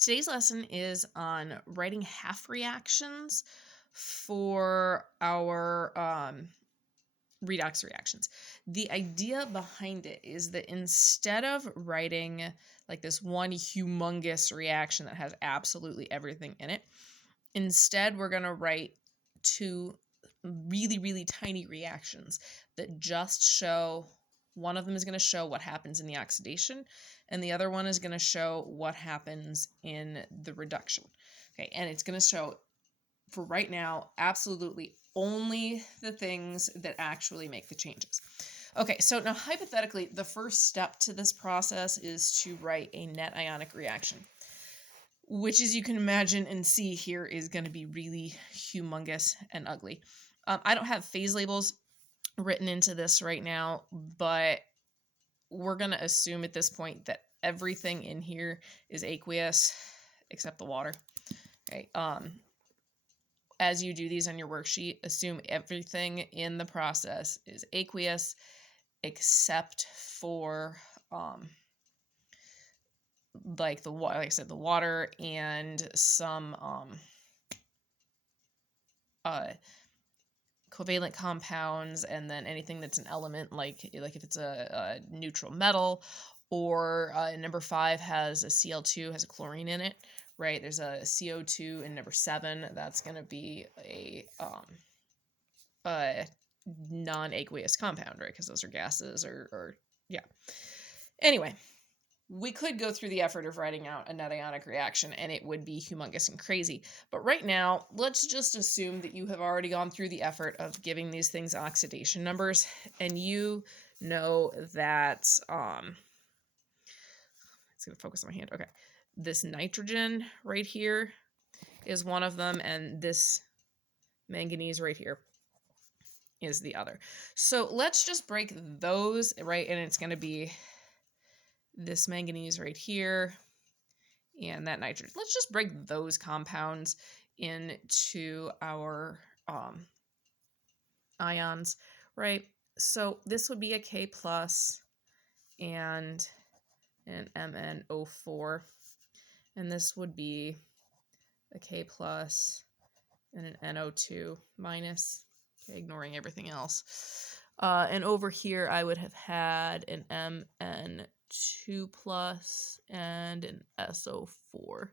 Today's lesson is on writing half reactions for our redox reactions. The idea behind it is that instead of writing like this one humongous reaction that has absolutely everything in it, instead we're going to write two really, really tiny reactions that just show. One of them is going to show what happens in the oxidation, and the other one is going to show what happens in the reduction. Okay, and it's going to show, for right now, absolutely only the things that actually make the changes. Okay, so now hypothetically, the first step to this process is to write a net ionic reaction, which, as you can imagine and see here, is going to be really humongous and ugly. I don't have phase labels written into this right now, but we're going to assume at this point that everything in here is aqueous except the water. Okay. As you do these on your worksheet, assume everything in the process is aqueous except for like the water, like I said, the water and some covalent compounds, and then anything that's an element, like if it's a neutral metal, or number 5 has a Cl2, has a chlorine in it, right? There's a CO2 in number 7. That's going to be a non-aqueous compound, right? Because those are gases, or yeah. Anyway, we could go through the effort of writing out a net ionic reaction and it would be humongous and crazy. But right now, let's just assume that you have already gone through the effort of giving these things oxidation numbers, and you know that, it's going to focus on my hand. Okay. This nitrogen right here is one of them, and this manganese right here is the other. So let's just break those, right? And it's going to be this manganese right here and that nitrogen. Let's just break those compounds into our ions, right? So this would be a K plus and an MnO4, and this would be a K plus and an NO2 minus, okay, ignoring everything else. And over here, I would have had an Mn2 plus and an SO4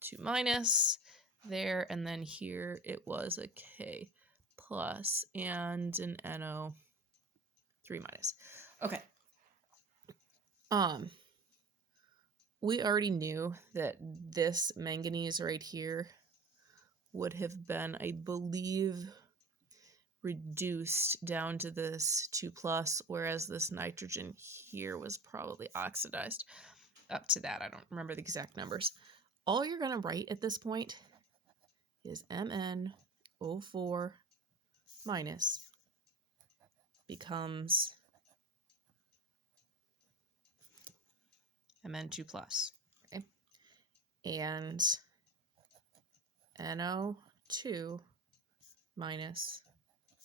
2 minus there, and then here it was a K plus and an NO3 minus. Okay. We already knew that this manganese right here would have been, I believe, reduced down to this 2 plus, whereas this nitrogen here was probably oxidized up to that. I don't remember the exact numbers. All you're going to write at this point is MnO4 minus becomes Mn2 plus, okay? And NO2 minus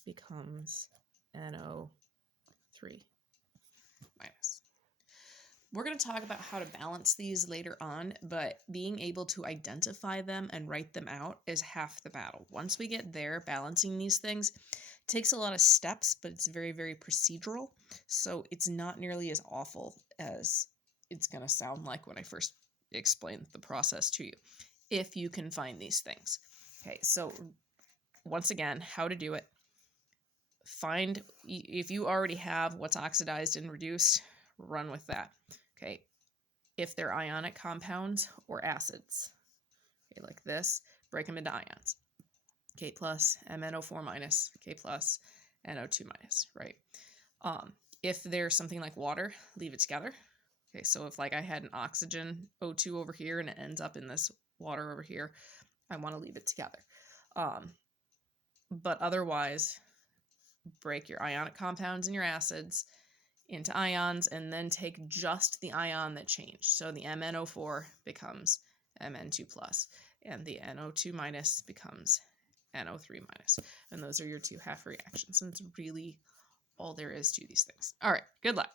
becomes NO3 minus. We're going to talk about how to balance these later on, but being able to identify them and write them out is half the battle. Once we get there, balancing these things takes a lot of steps, but it's very, very procedural, so it's not nearly as awful as it's going to sound like when I first explain the process to you, if you can find these things. Okay, so once again, how to do it. Find, if you already have what's oxidized and reduced, run with that. Okay, if they're ionic compounds or acids, okay, like this, break them into ions. K plus, MnO4 minus, K plus, NO2 minus, right? If there's something like water, leave it together. Okay, so if like I had an oxygen O2 over here and it ends up in this water over here, I want to leave it together. But otherwise, break your ionic compounds and your acids into ions, and then take just the ion that changed. So the MnO4 becomes Mn2 plus, and the NO2 minus becomes NO3 minus. And those are your two half reactions. And it's really all there is to these things. All right, good luck.